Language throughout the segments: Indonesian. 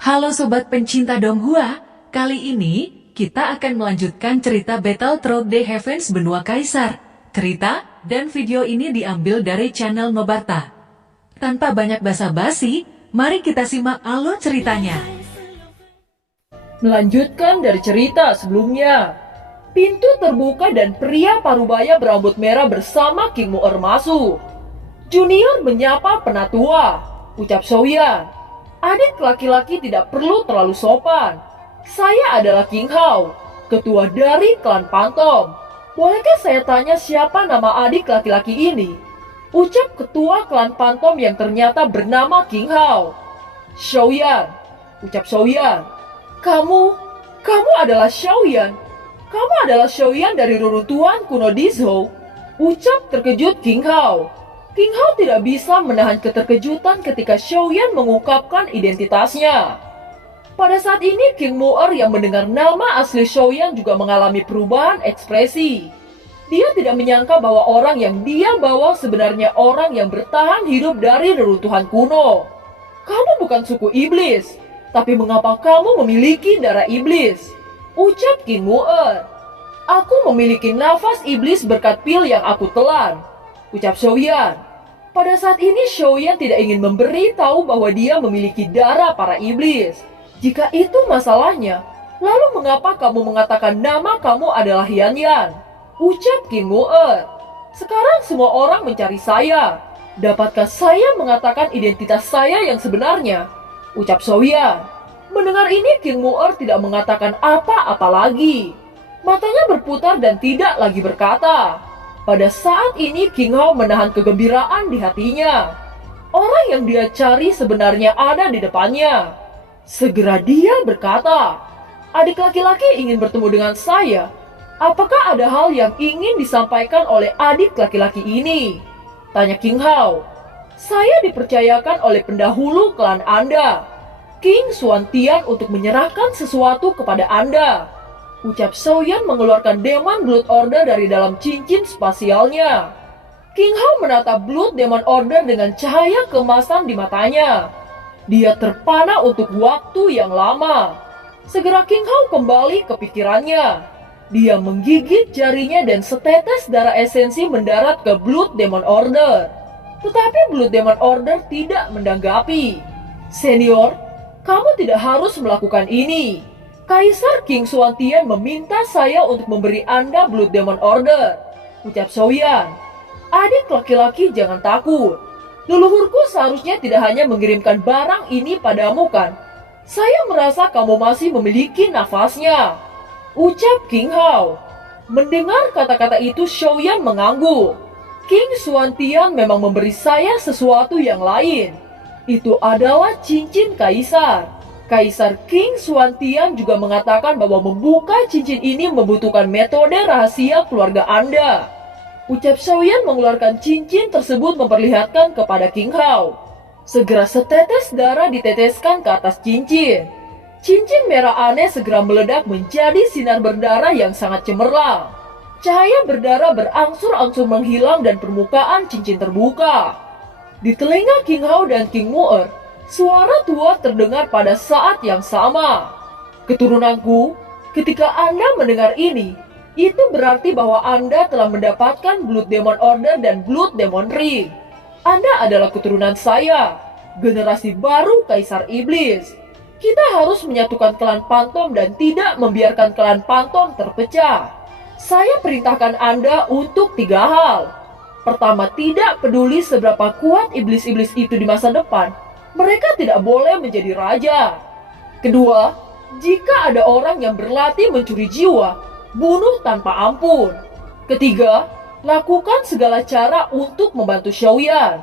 Halo Sobat pencinta Donghua, kali ini kita akan melanjutkan cerita Battle Through the Heavens Benua Kaisar. Cerita dan video ini diambil dari channel Nobarta. Tanpa banyak basa-basi, mari kita simak alur ceritanya. Melanjutkan dari cerita sebelumnya, pintu terbuka dan pria parubaya berambut merah bersama King Mu'er masuk. Junior menyapa penatua, ucap Xiaoyan. Adik laki-laki tidak perlu terlalu sopan. Saya adalah King Hao, ketua dari klan Pantom. Bolehkah saya tanya siapa nama adik laki-laki ini? Ucap ketua klan Pantom yang ternyata bernama King Hao. Xiaoyan, ucap Xiaoyan. Kamu adalah Xiaoyan. Kamu adalah Xiaoyan dari reruntuhan kuno Dizhou. Ucap terkejut King Hao. King Hao tidak bisa menahan keterkejutan ketika Xiaoyan mengungkapkan identitasnya. Pada saat ini King Mu'er yang mendengar nama asli Xiaoyan juga mengalami perubahan ekspresi. Dia tidak menyangka bahwa orang yang dia bawa sebenarnya orang yang bertahan hidup dari reruntuhan kuno. Kamu bukan suku iblis, tapi mengapa kamu memiliki darah iblis? Ucap King Mu'er. Aku memiliki nafas iblis berkat pil yang aku telan. Ucap Xiaoyan. Pada saat ini Xiaoyan tidak ingin memberi tahu bahwa dia memiliki darah para iblis. Jika itu masalahnya, lalu mengapa kamu mengatakan nama kamu adalah Yan Yan? Ucap King Mu'er. Sekarang semua orang mencari saya. Dapatkah saya mengatakan identitas saya yang sebenarnya? Ucap Xiaoyan. Mendengar ini King Mu'er tidak mengatakan apa-apa lagi. Matanya berputar dan tidak lagi berkata. Pada saat ini King Hao menahan kegembiraan di hatinya. Orang yang dia cari sebenarnya ada di depannya. Segera dia berkata, adik laki-laki ingin bertemu dengan saya. Apakah ada hal yang ingin disampaikan oleh adik laki-laki ini? Tanya King Hao. Saya dipercayakan oleh pendahulu klan Anda, King Xuantian, untuk menyerahkan sesuatu kepada Anda. Ucap Xiaoyan mengeluarkan Demon Blood Order dari dalam cincin spasialnya. King Hao menatap Blood Demon Order dengan cahaya keemasan di matanya. Dia terpana untuk waktu yang lama. Segera King Hao kembali ke pikirannya. Dia menggigit jarinya dan setetes darah esensi mendarat ke Blood Demon Order. Tetapi Blood Demon Order tidak menanggapi. Senior, kamu tidak harus melakukan ini. Kaisar King Xuantian meminta saya untuk memberi Anda Blood Demon Order. Ucap Xiaoyan. Adik laki-laki jangan takut. Leluhurku seharusnya tidak hanya mengirimkan barang ini padamu kan? Saya merasa kamu masih memiliki nafasnya. Ucap King Hao. Mendengar kata-kata itu Xiaoyan mengangguk. King Xuantian memang memberi saya sesuatu yang lain. Itu adalah cincin kaisar. Kaisar King Xuantian juga mengatakan bahwa membuka cincin ini membutuhkan metode rahasia keluarga Anda. Ucap Xiaoyan mengeluarkan cincin tersebut memperlihatkan kepada King Hao. Segera setetes darah diteteskan ke atas cincin. Cincin merah aneh segera meledak menjadi sinar berdarah yang sangat cemerlang. Cahaya berdarah berangsur-angsur menghilang dan permukaan cincin terbuka. Di telinga King Hao dan King Mu'er, suara tua terdengar pada saat yang sama. Keturunanku, ketika Anda mendengar ini, itu berarti bahwa Anda telah mendapatkan Blood Demon Order dan Blood Demon Ring. Anda adalah keturunan saya, generasi baru Kaisar Iblis. Kita harus menyatukan klan Pantom dan tidak membiarkan klan Pantom terpecah. Saya perintahkan Anda untuk 3 hal. Pertama, tidak peduli seberapa kuat iblis-iblis itu di masa depan, mereka tidak boleh menjadi raja. Kedua, jika ada orang yang berlatih mencuri jiwa, bunuh tanpa ampun. Ketiga, lakukan segala cara untuk membantu Xiaoyan.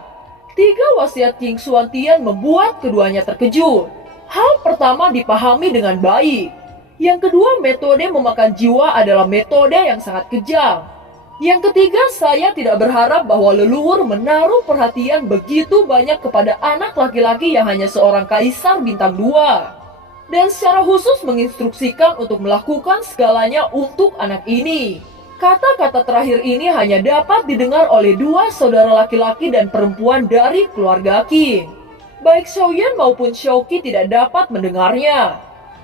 3 wasiat King Xuantian membuat keduanya terkejut. Hal pertama dipahami dengan baik. Yang kedua, metode memakan jiwa adalah metode yang sangat kejam. Yang ketiga, saya tidak berharap bahwa leluhur menaruh perhatian begitu banyak kepada anak laki-laki yang hanya seorang kaisar bintang 2. Dan secara khusus menginstruksikan untuk melakukan segalanya untuk anak ini. Kata-kata terakhir ini hanya dapat didengar oleh 2 saudara laki-laki dan perempuan dari keluarga King. Baik Xiaoyan maupun Xiaoqi tidak dapat mendengarnya.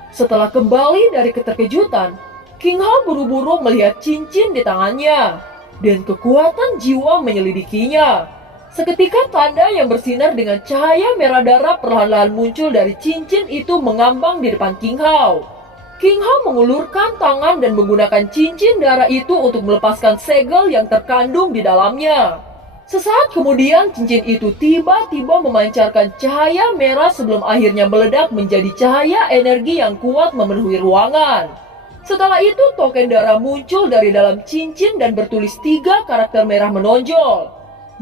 Setelah kembali dari keterkejutan, King Hao buru-buru melihat cincin di tangannya, dan kekuatan jiwa menyelidikinya. Seketika tanda yang bersinar dengan cahaya merah darah perlahan-lahan muncul dari cincin itu mengambang di depan King Hao. King Hao mengulurkan tangan dan menggunakan cincin darah itu untuk melepaskan segel yang terkandung di dalamnya. Sesaat kemudian cincin itu tiba-tiba memancarkan cahaya merah sebelum akhirnya meledak menjadi cahaya energi yang kuat memenuhi ruangan. Setelah itu token darah muncul dari dalam cincin dan bertulis 3 karakter merah menonjol,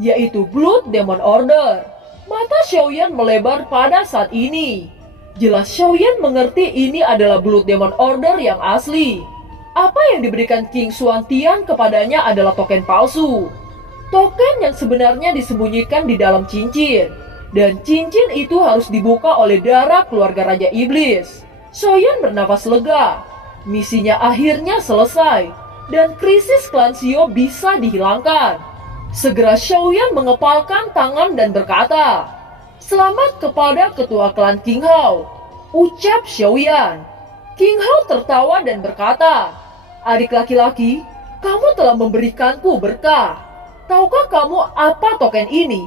yaitu Blood Demon Order. Mata Xiaoyan melebar pada saat ini. Jelas Xiaoyan mengerti ini adalah Blood Demon Order yang asli. Apa yang diberikan King Xuantian kepadanya adalah token palsu. Token yang sebenarnya disembunyikan di dalam cincin. Dan cincin itu harus dibuka oleh darah keluarga Raja Iblis. Xiaoyan bernafas lega. Misinya akhirnya selesai. Dan krisis klan Xiao bisa dihilangkan. Segera Xiaoyan mengepalkan tangan dan berkata, "Selamat kepada ketua klan King Hao," ucap Xiaoyan. King Hao tertawa dan berkata, "Adik laki-laki, kamu telah memberikanku berkah. Tahukah kamu apa token ini?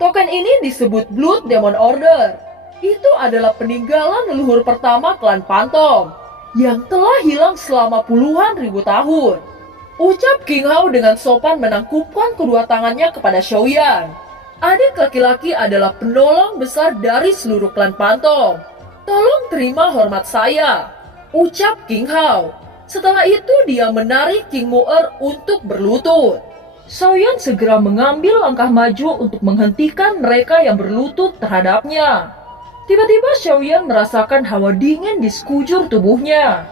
Token ini disebut Blood Demon Order. Itu adalah peninggalan leluhur pertama klan Phantom yang telah hilang selama puluhan ribu tahun," ucap King Hao dengan sopan menangkupkan kedua tangannya kepada Xiaoyan. Adik laki-laki adalah penolong besar dari seluruh klan Phantom. Tolong terima hormat saya, ucap King Hao. Setelah itu dia menarik King Mu'er untuk berlutut. Xiaoyan segera mengambil langkah maju untuk menghentikan mereka yang berlutut terhadapnya. Tiba-tiba Xiaoyan merasakan hawa dingin di sekujur tubuhnya.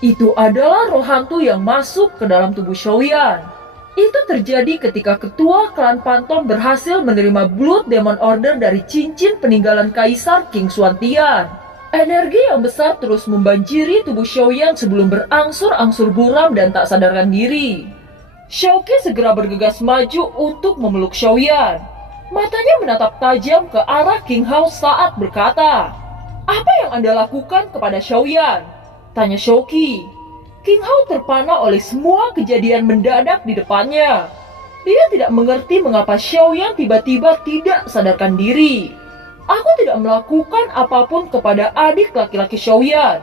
Itu adalah roh hantu yang masuk ke dalam tubuh Xiaoyan. Itu terjadi ketika ketua klan Phantom berhasil menerima Blood Demon Order dari cincin peninggalan Kaisar King Xuantian. Energi yang besar terus membanjiri tubuh Xiaoyan sebelum berangsur-angsur buram dan tak sadarkan diri. Xiaoqi segera bergegas maju untuk memeluk Xiaoyan. Matanya menatap tajam ke arah King Hao saat berkata, "Apa yang Anda lakukan kepada Xiaoyan?" tanya Xiaoqi. King Hao terpana oleh semua kejadian mendadak di depannya. Dia tidak mengerti mengapa Xiaoyan tiba-tiba tidak sadarkan diri. "Aku tidak melakukan apapun kepada adik laki-laki Xiaoyan,"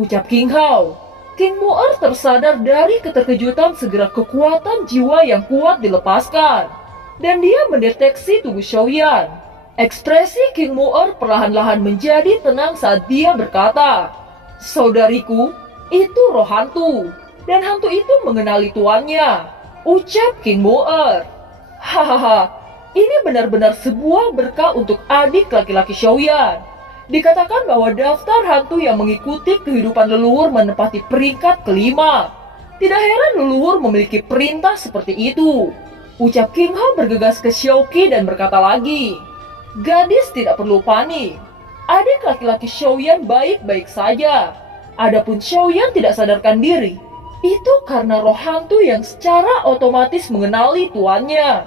ucap King Hao. King Mu'er tersadar dari keterkejutan segera kekuatan jiwa yang kuat dilepaskan. Dan dia mendeteksi tubuh Xiaoyan. Ekspresi King Mu'er perlahan-lahan menjadi tenang saat dia berkata, "Saudariku, itu roh hantu. Dan hantu itu mengenali tuannya," ucap King Mu'er. "Hahaha, ini benar-benar sebuah berkah untuk adik laki-laki Xiaoyan. Dikatakan bahwa daftar hantu yang mengikuti kehidupan leluhur menempati peringkat kelima. Tidak heran leluhur memiliki perintah seperti itu," ucap King Hao bergegas ke Xiaoqi dan berkata lagi, "Gadis tidak perlu panik. Adik laki-laki Xiaoyan baik-baik saja. Adapun Xiaoyan tidak sadarkan diri, itu karena roh hantu yang secara otomatis mengenali tuannya.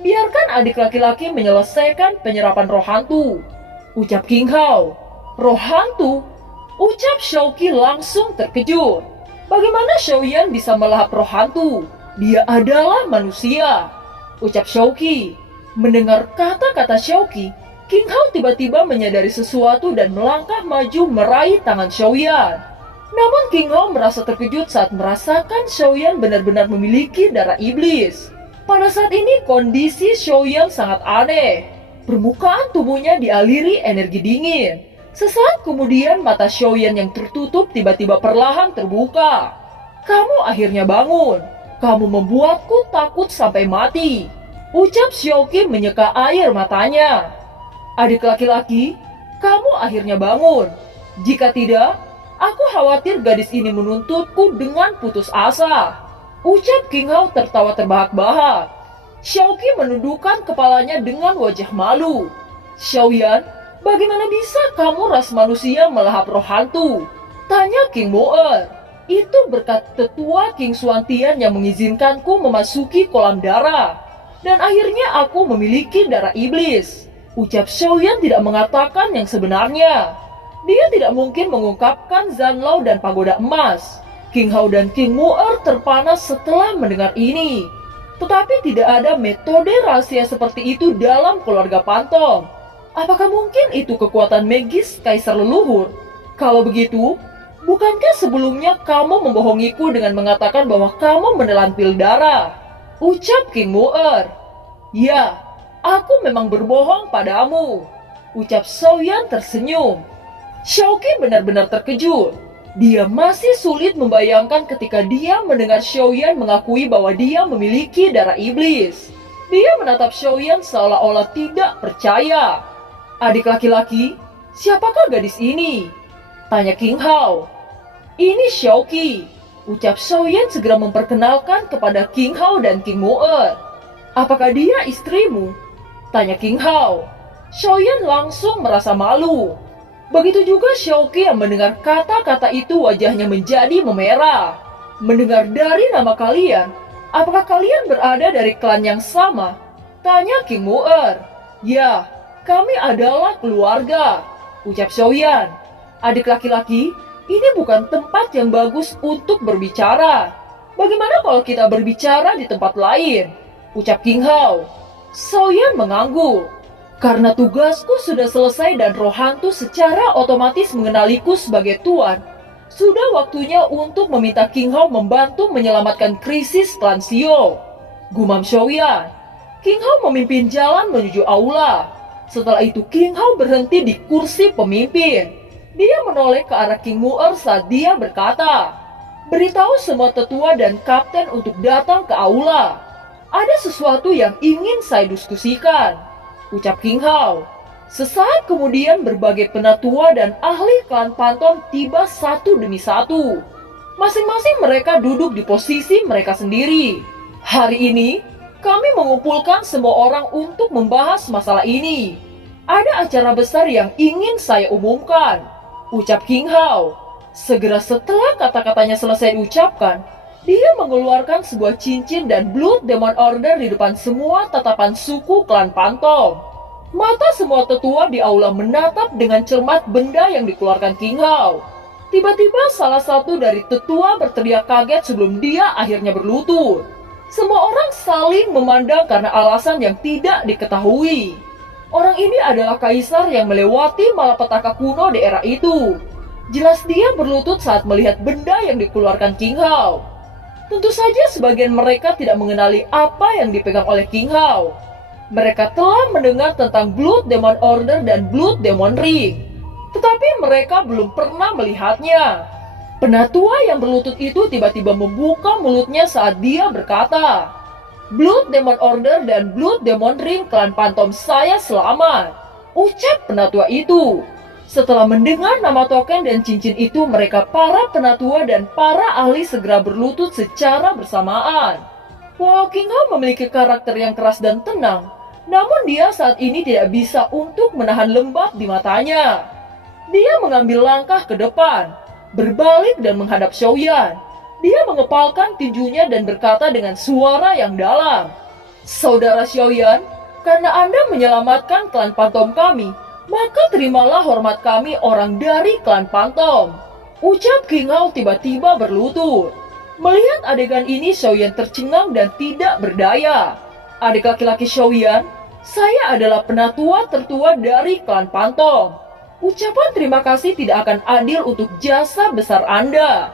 Biarkan adik laki-laki menyelesaikan penyerapan roh hantu," ucap King Hao. "Roh hantu?" ucap Xiaoqi langsung terkejut. "Bagaimana Xiaoyan bisa melahap roh hantu? Dia adalah manusia," ucap Xiaoqi. Mendengar kata-kata Xiaoqi, King Hao tiba-tiba menyadari sesuatu dan melangkah maju meraih tangan Xiaoyan. Namun King Hao merasa terkejut saat merasakan Xiaoyan benar-benar memiliki darah iblis. Pada saat ini kondisi Xiaoyan sangat aneh. Permukaan tubuhnya dialiri energi dingin. Sesaat kemudian mata Xiaoyan yang tertutup tiba-tiba perlahan terbuka. "Kamu akhirnya bangun. Kamu membuatku takut sampai mati," ucap Xiaoqi menyeka air matanya. "Adik laki-laki, kamu akhirnya bangun. Jika tidak, aku khawatir gadis ini menuntutku dengan putus asa," ucap King Hao tertawa terbahak-bahak. Xiaoqi menundukkan kepalanya dengan wajah malu. "Xiaoyan, bagaimana bisa kamu ras manusia melahap roh hantu?" tanya King Mu'er. "Itu berkat tetua King Xuantian yang mengizinkanku memasuki kolam darah. Dan akhirnya aku memiliki darah iblis. Ucap Xiaoyan tidak mengatakan yang sebenarnya. Dia tidak mungkin mengungkapkan Zanlao dan pagoda emas. King Hao dan King Mu'er terpanas setelah mendengar ini. Tetapi tidak ada metode rahasia seperti itu dalam keluarga Pantong. Apakah mungkin itu kekuatan magis kaisar leluhur? Kalau begitu, bukankah sebelumnya kamu membohongiku dengan mengatakan bahwa kamu menelan pil darah? Ucap King Mu'er. Ya, aku memang berbohong padamu. Ucap Xiaoyan tersenyum. Xiaoqi benar-benar terkejut. Dia masih sulit membayangkan ketika dia mendengar Xiaoyan mengakui bahwa dia memiliki darah iblis. Dia menatap Xiaoyan seolah-olah tidak percaya. Adik laki-laki, siapakah gadis ini? Tanya King Hao. Ini Xiaoqi. Ucap Xiaoyan segera memperkenalkan kepada King Hao dan King Mu'er. Apakah dia istrimu? Tanya King Hao. Xiaoyan langsung merasa malu. Begitu juga Xiaoqi yang mendengar kata-kata itu wajahnya menjadi memerah. Mendengar dari nama kalian, apakah kalian berada dari klan yang sama? Tanya King Mu'er. Ya, kami adalah keluarga. Ucap Xiaoyan. Adik laki-laki, ini bukan tempat yang bagus untuk berbicara. Bagaimana kalau kita berbicara di tempat lain? Ucap King Hao. Xiaoyan mengangguk. Karena tugasku sudah selesai dan roh hantu secara otomatis mengenaliku sebagai tuan, sudah waktunya untuk meminta King Hao membantu menyelamatkan krisis klan Xiao. Gumam Xiaoyan. King Hao memimpin jalan menuju aula. Setelah itu King Hao berhenti di kursi pemimpin. Dia menoleh ke arah King Mu'er saat dia berkata, "Beritahu semua tetua dan kapten untuk datang ke aula. Ada sesuatu yang ingin saya diskusikan." Ucap King Hao. Sesaat kemudian berbagai penatua dan ahli klan Pantong tiba satu demi satu. Masing-masing mereka duduk di posisi mereka sendiri. Hari ini, kami mengumpulkan semua orang untuk membahas masalah ini. Ada acara besar yang ingin saya umumkan. Ucap King Hao. Segera setelah kata-katanya selesai diucapkan, dia mengeluarkan sebuah cincin dan Blood Demon Order di depan semua tatapan suku klan Pantong. Mata semua tetua di aula menatap dengan cermat benda yang dikeluarkan King Hao. Tiba-tiba salah satu dari tetua berteriak kaget sebelum dia akhirnya berlutut. Semua orang saling memandang karena alasan yang tidak diketahui. Orang ini adalah kaisar yang melewati malapetaka kuno di era itu. Jelas dia berlutut saat melihat benda yang dikeluarkan King Hao. Tentu saja sebagian mereka tidak mengenali apa yang dipegang oleh King Hao. Mereka telah mendengar tentang Blood Demon Order dan Blood Demon Ring, tetapi mereka belum pernah melihatnya. Penatua yang berlutut itu tiba-tiba membuka mulutnya saat dia berkata, "Blood Demon Order dan Blood Demon Ring klan Pantong saya selamat." Ucap penatua itu. Setelah mendengar nama token dan cincin itu, mereka para penatua dan para ahli segera berlutut secara bersamaan. Walau King Hao memiliki karakter yang keras dan tenang, namun dia saat ini tidak bisa untuk menahan lembab di matanya. Dia mengambil langkah ke depan, berbalik dan menghadap Xiaoyan. Dia mengepalkan tinjunya dan berkata dengan suara yang dalam, "Saudara Xiaoyan, karena Anda menyelamatkan klan Pantong kami, maka terimalah hormat kami orang dari klan Pantong." Ucap King Hao tiba-tiba berlutut. Melihat adegan ini, Xiaoyan tercengang dan tidak berdaya. "Adik laki-laki Xiaoyan, saya adalah penatua tertua dari klan Pantong. Ucapan terima kasih tidak akan adil untuk jasa besar Anda.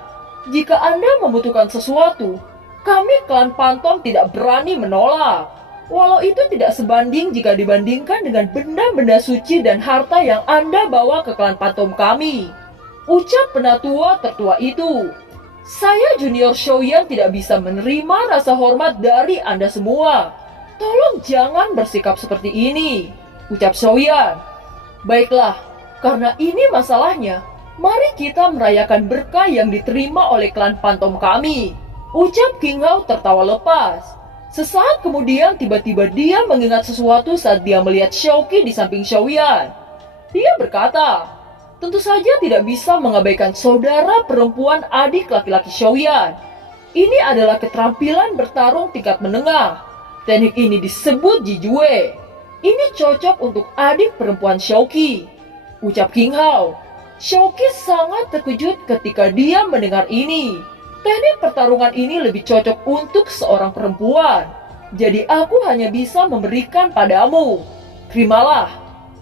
Jika Anda membutuhkan sesuatu, kami klan Pantong tidak berani menolak. Walau itu tidak sebanding jika dibandingkan dengan benda-benda suci dan harta yang Anda bawa ke klan Pantong kami." Ucap penatua tertua itu. "Saya Junior Xiaoyan tidak bisa menerima rasa hormat dari Anda semua. Tolong jangan bersikap seperti ini." Ucap Xiaoyan. "Baiklah, karena ini masalahnya, mari kita merayakan berkah yang diterima oleh klan Pantong kami." Ucap King Hao tertawa lepas. Sesaat kemudian tiba-tiba dia mengingat sesuatu saat dia melihat Xiaoqi di samping Xiaoyan. Dia berkata, tentu saja tidak bisa mengabaikan saudara perempuan adik laki-laki Xiaoyan. Ini adalah keterampilan bertarung tingkat menengah. Teknik ini disebut Jijue. Ini cocok untuk adik perempuan Shouki, ucap King Hao. Shouki sangat terkejut ketika dia mendengar ini. Teknik pertarungan ini lebih cocok untuk seorang perempuan. Jadi aku hanya bisa memberikan padamu. Terimalah,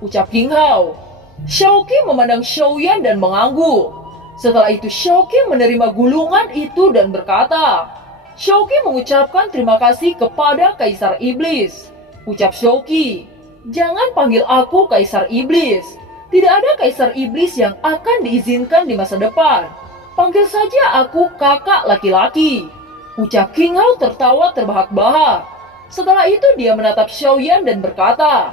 ucap King Hao. Shouki memandang Xiaoyan dan mengangguk. Setelah itu Shouki menerima gulungan itu dan berkata, Shouki mengucapkan terima kasih kepada Kaisar Iblis. Ucap Shouki, jangan panggil aku Kaisar Iblis. Tidak ada Kaisar Iblis yang akan diizinkan di masa depan. Panggil saja aku kakak laki-laki. Ucap King Hao tertawa terbahak-bahak. Setelah itu dia menatap Xiaoyan dan berkata,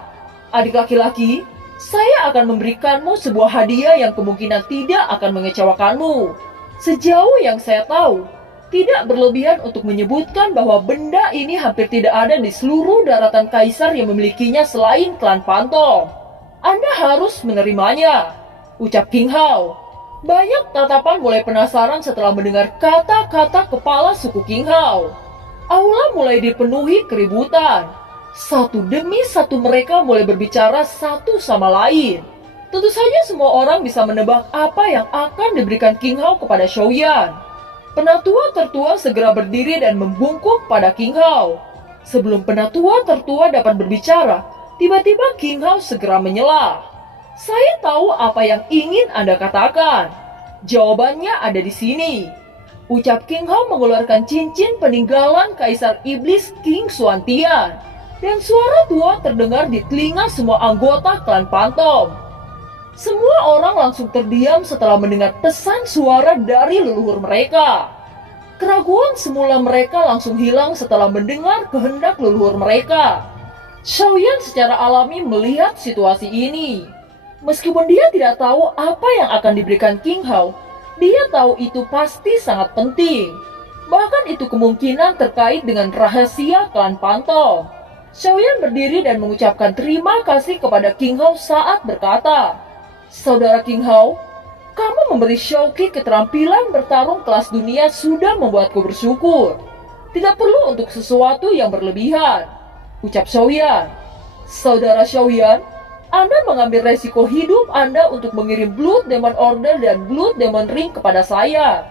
adik laki-laki, saya akan memberikanmu sebuah hadiah yang kemungkinan tidak akan mengecewakanmu. Sejauh yang saya tahu, tidak berlebihan untuk menyebutkan bahwa benda ini hampir tidak ada di seluruh daratan kaisar yang memilikinya selain klan Phantom. Anda harus menerimanya, ucap King Hao. Banyak tatapan mulai penasaran setelah mendengar kata-kata kepala suku King Hao. Aula mulai dipenuhi keributan. Satu demi satu mereka mulai berbicara satu sama lain. Tentu saja semua orang bisa menebak apa yang akan diberikan King Hao kepada Xiaoyan. Penatua tertua segera berdiri dan membungkuk pada King Hao. Sebelum penatua tertua dapat berbicara, tiba-tiba King Hao segera menyela. Saya tahu apa yang ingin Anda katakan. Jawabannya ada di sini. Ucap King Hao mengeluarkan cincin peninggalan Kaisar Iblis King Xuantian. Dan suara tua terdengar di telinga semua anggota klan Phantom. Semua orang langsung terdiam setelah mendengar pesan suara dari leluhur mereka. Keraguan semula mereka langsung hilang setelah mendengar kehendak leluhur mereka. Xiaoyan secara alami melihat situasi ini. Meskipun dia tidak tahu apa yang akan diberikan King Hao, dia tahu itu pasti sangat penting. Bahkan itu kemungkinan terkait dengan rahasia klan Phantom. Xiaoyan berdiri dan mengucapkan terima kasih kepada King Hao saat berkata, Saudara King Hao, kamu memberi Shouki keterampilan bertarung kelas dunia sudah membuatku bersyukur. Tidak perlu untuk sesuatu yang berlebihan. Ucap Xiaoyan. Saudara Xiaoyan, Anda mengambil resiko hidup Anda untuk mengirim Blood Demon Order dan Blood Demon Ring kepada saya.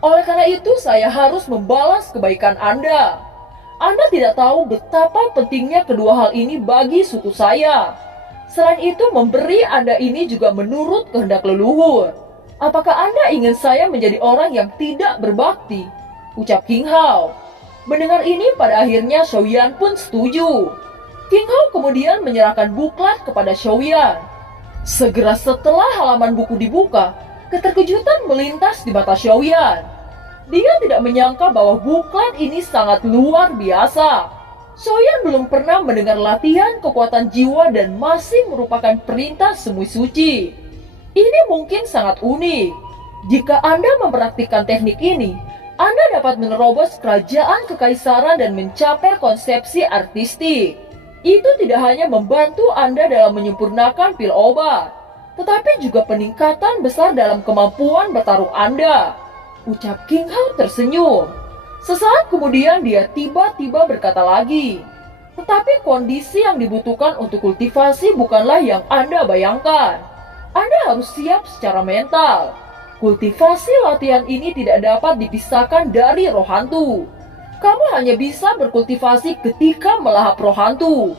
Oleh karena itu saya harus membalas kebaikan Anda. Anda tidak tahu betapa pentingnya kedua hal ini bagi suku saya. Selain itu, memberi Anda ini juga menurut kehendak leluhur. Apakah Anda ingin saya menjadi orang yang tidak berbakti? Ucap King Hao. Mendengar ini, pada akhirnya Xiaoyan pun setuju. King Hao kemudian menyerahkan buklat kepada Xiaoyan. Segera setelah halaman buku dibuka, keterkejutan melintas di mata Xiaoyan. Dia tidak menyangka bahwa buklat ini sangat luar biasa. Xiaoyan belum pernah mendengar latihan kekuatan jiwa dan masih merupakan perintah Semui Suci. Ini mungkin sangat unik. Jika Anda mempraktikkan teknik ini, Anda dapat menerobos kerajaan kekaisaran dan mencapai konsepsi artistik. Itu tidak hanya membantu Anda dalam menyempurnakan pil obat, tetapi juga peningkatan besar dalam kemampuan bertarung Anda. Ucap King Hao tersenyum. Sesaat kemudian dia tiba-tiba berkata lagi, tetapi kondisi yang dibutuhkan untuk kultivasi bukanlah yang Anda bayangkan. Anda harus siap secara mental. Kultivasi latihan ini tidak dapat dipisahkan dari roh hantu. Kamu hanya bisa berkultivasi ketika melahap roh hantu.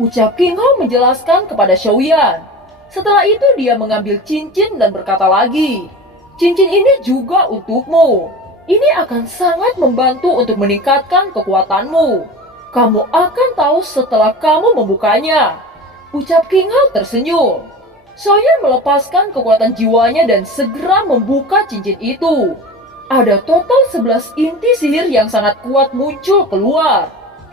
Ucap King Hao menjelaskan kepada Xiaoyan. Setelah itu dia mengambil cincin dan berkata lagi, cincin ini juga untukmu. Ini akan sangat membantu untuk meningkatkan kekuatanmu. Kamu akan tahu setelah kamu membukanya. Ucap King Hao tersenyum. Xiaoyan melepaskan kekuatan jiwanya dan segera membuka cincin itu. Ada total 11 inti sihir yang sangat kuat muncul keluar.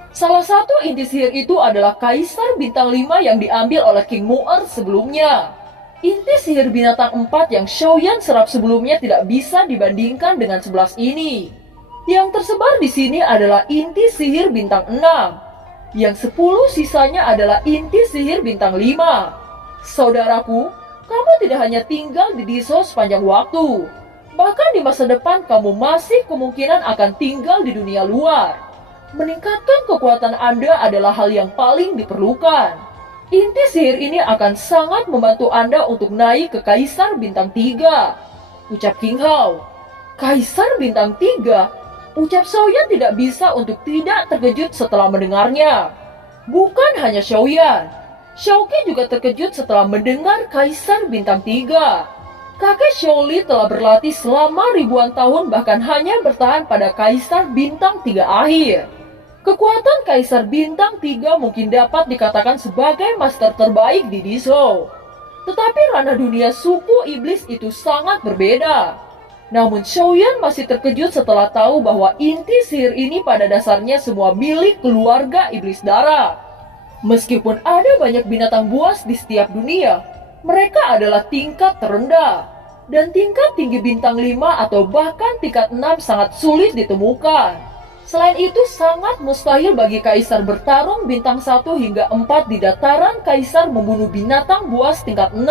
Salah satu inti sihir itu adalah Kaisar Bintang 5 yang diambil oleh King Mu'er sebelumnya. Inti sihir binatang 4 yang Xiaoyan serap sebelumnya tidak bisa dibandingkan dengan 11 ini. Yang tersebar di sini adalah inti sihir bintang 6. Yang 10 sisanya adalah inti sihir bintang 5. Saudaraku, kamu tidak hanya tinggal di Diso sepanjang waktu. Bahkan di masa depan kamu masih kemungkinan akan tinggal di dunia luar. Meningkatkan kekuatan Anda adalah hal yang paling diperlukan. Inti sihir ini akan sangat membantu Anda untuk naik ke Kaisar Bintang 3. Ucap King Hao. Kaisar Bintang 3? Ucap Xiaoyan tidak bisa untuk tidak terkejut setelah mendengarnya. Bukan hanya Xiaoyan, Xiaoqi juga terkejut setelah mendengar Kaisar Bintang 3. Kakek Xiaoli telah berlatih selama ribuan tahun bahkan hanya bertahan pada Kaisar Bintang 3 akhir. Kekuatan Kaisar Bintang 3 mungkin dapat dikatakan sebagai master terbaik di Dizhou. Tetapi ranah dunia suku iblis itu sangat berbeda. Namun Xiaoyan masih terkejut setelah tahu bahwa inti sihir ini pada dasarnya semua milik keluarga iblis darah. Meskipun ada banyak binatang buas di setiap dunia, mereka adalah tingkat terendah. Dan tingkat tinggi bintang 5 atau bahkan tingkat 6 sangat sulit ditemukan. Selain itu sangat mustahil bagi kaisar bertarung bintang 1 hingga 4 di dataran kaisar membunuh binatang buas tingkat 6.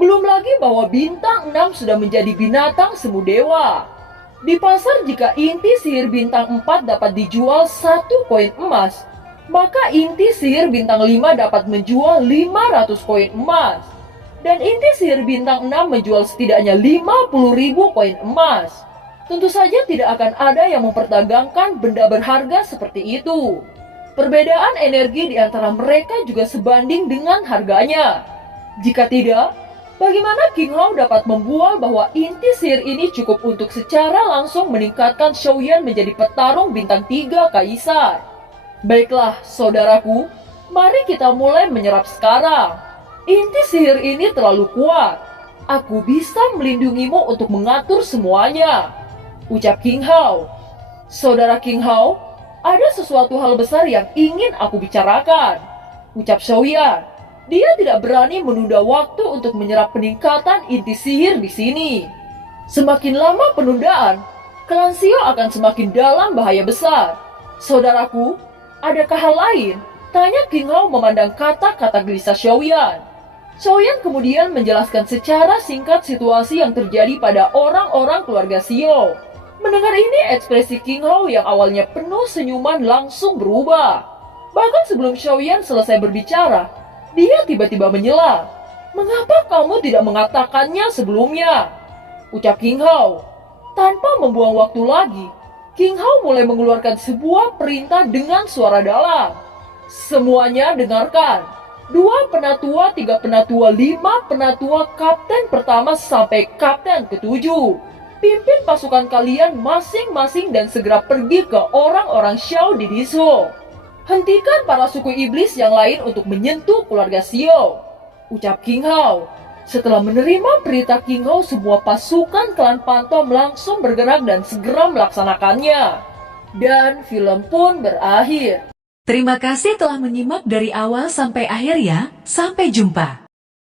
Belum lagi bahwa bintang 6 sudah menjadi binatang semu dewa. Di pasar jika inti sihir bintang 4 dapat dijual 1 koin emas, maka inti sihir bintang 5 dapat menjual 500 koin emas. Dan inti sihir bintang 6 menjual setidaknya 50.000 koin emas. Tentu saja tidak akan ada yang memperdagangkan benda berharga seperti itu. Perbedaan energi di antara mereka juga sebanding dengan harganya. Jika tidak, bagaimana King Hao dapat membual bahwa inti sihir ini cukup untuk secara langsung meningkatkan Xiaoyan menjadi petarung bintang 3 kaisar? Baiklah, saudaraku, mari kita mulai menyerap sekarang. Inti sihir ini terlalu kuat. Aku bisa melindungimu untuk mengatur semuanya. Ucap King Hao. Saudara King Hao, ada sesuatu hal besar yang ingin aku bicarakan. Ucap Xiaoyan. Dia tidak berani menunda waktu untuk menyerap peningkatan inti sihir di sini. Semakin lama penundaan, klan Xiao akan semakin dalam bahaya besar. Saudaraku, adakah hal lain? Tanya King Hao memandang kata-kata gelisah Xiaoyan. Xiaoyan kemudian menjelaskan secara singkat situasi yang terjadi pada orang-orang keluarga Xiao. Mendengar ini, ekspresi King Hao yang awalnya penuh senyuman langsung berubah. Bahkan sebelum Xiaoyan selesai berbicara, dia tiba-tiba menyela. Mengapa kamu tidak mengatakannya sebelumnya? Ucap King Hao. Tanpa membuang waktu lagi, King Hao mulai mengeluarkan sebuah perintah dengan suara dalam. Semuanya dengarkan. 2 penatua, 3 penatua, 5 penatua, kapten pertama sampai kapten ke-7. Pimpin pasukan kalian masing-masing dan segera pergi ke orang-orang Xiao di Dizhou. Hentikan para suku iblis yang lain untuk menyentuh keluarga Xiao. Ucap King Hao. Setelah menerima perintah King Hao, semua pasukan klan Pantom langsung bergerak dan segera melaksanakannya. Dan film pun berakhir. Terima kasih telah menyimak dari awal sampai akhir ya. Sampai jumpa.